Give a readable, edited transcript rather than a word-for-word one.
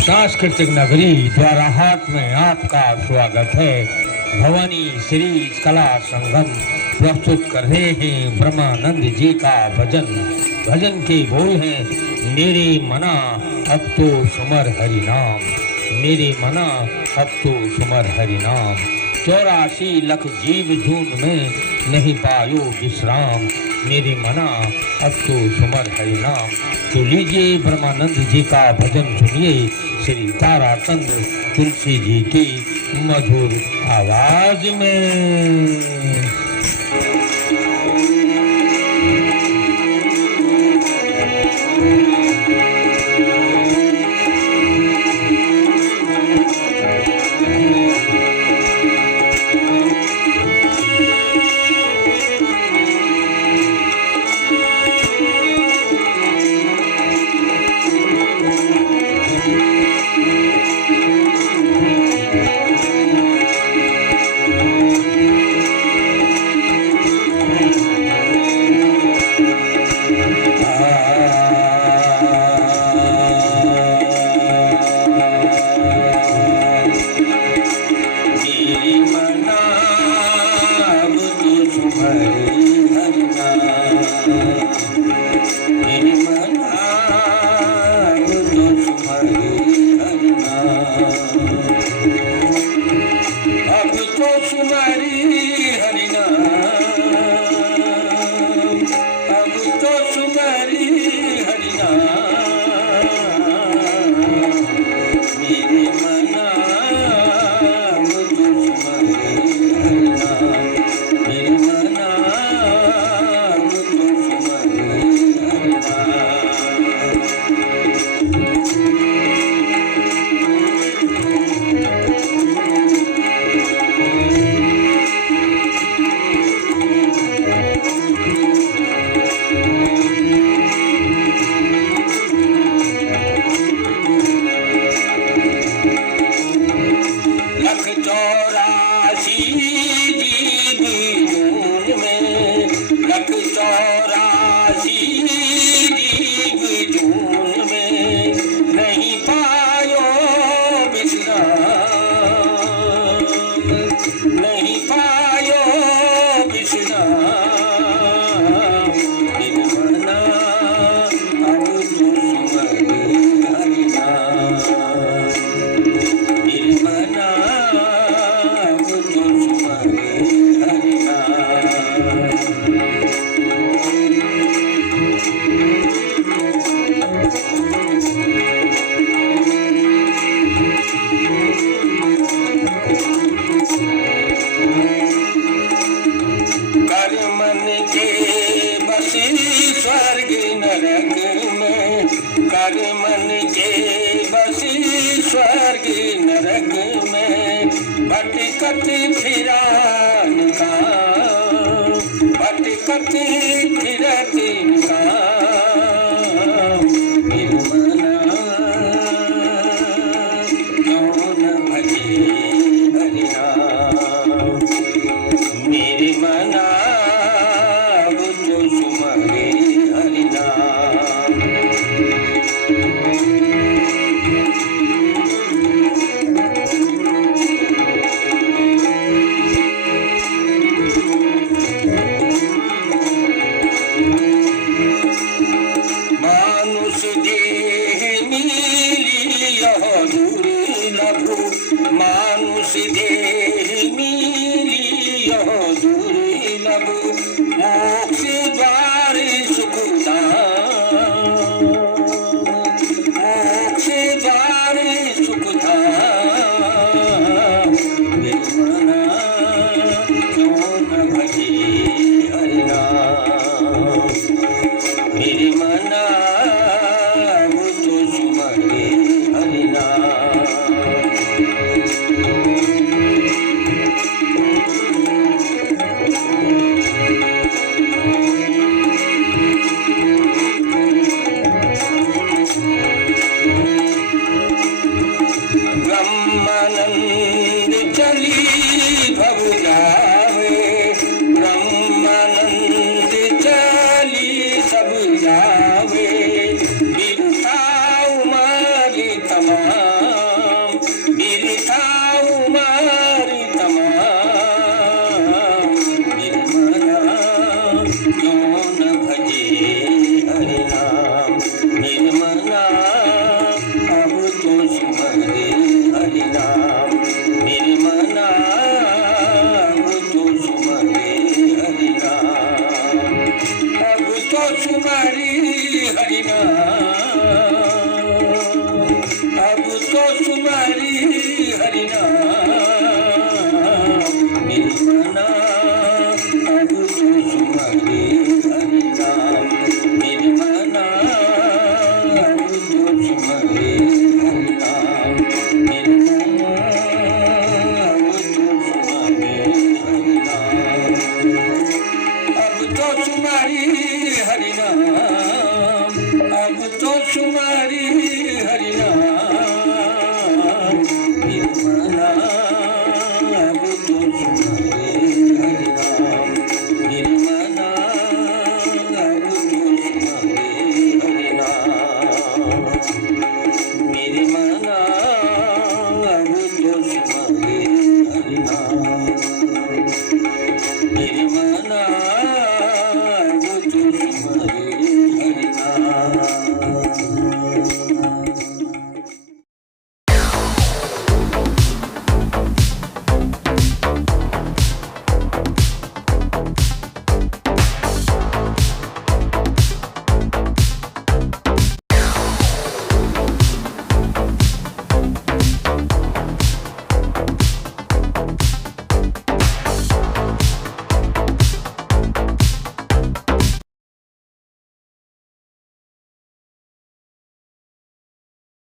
सांस्कृतिक नगरी द्वाराहाट में आपका स्वागत है। भवानी श्री कला संगम प्रस्तुत कर रहे हैं ब्रह्मानंद जी का भजन। भजन के बोल हैं, मेरे मना अब तो सुमर हरि नाम, मेरे मना अब तो सुमर हरि नाम। 84 लाख जीव झूठ में नहीं पायो विश्राम, मेरे मना अब तो सुमर हरि नाम। तो लीजिए ब्रह्मानंद जी का भजन सुनिए श्री ताराचंद तुलसी जी की मधुर आवाज में। मन के बसी स्वर्ग नरक में भटकत फिरान का, भटकत फिरत का निर्मला क्यों न भजे हरि नाम। मेरे मना अब तो सुमरे हरि नाम। मानुष देह मिली यह दुर्लभ, मानुष देह मिली यह दुर्लभ, मोक्ष द्वार सुखधाम, मोक्ष द्वार सुखधाम। निर्मला क्यों न भजे हरि नाम। मेरे मना अब तो सुमरे हरि नाम। क्यों न भजे हरि नाम मेरे मना अब तो सुमरे हरि नाम मेरे मना अब तो सुमरे हरि नाम अब तो सुमरी हरि नाम अब तो सुमरी हरि नाम मेरे मना अब तो सुमरे हरि नाम मेरे मना अब तो सुमरे हरि नाम मेरे मना अब तो सुमरे हरि नाम अब तो सुमरी हरि नाम अब तो सुमरी हरि नाम मेरे मना अब तो सुमरे हरि नाम मेरे मना अब तो सुमरे हरि नाम मेरे मना अब तो सुमरे हरि नाम मेरे मना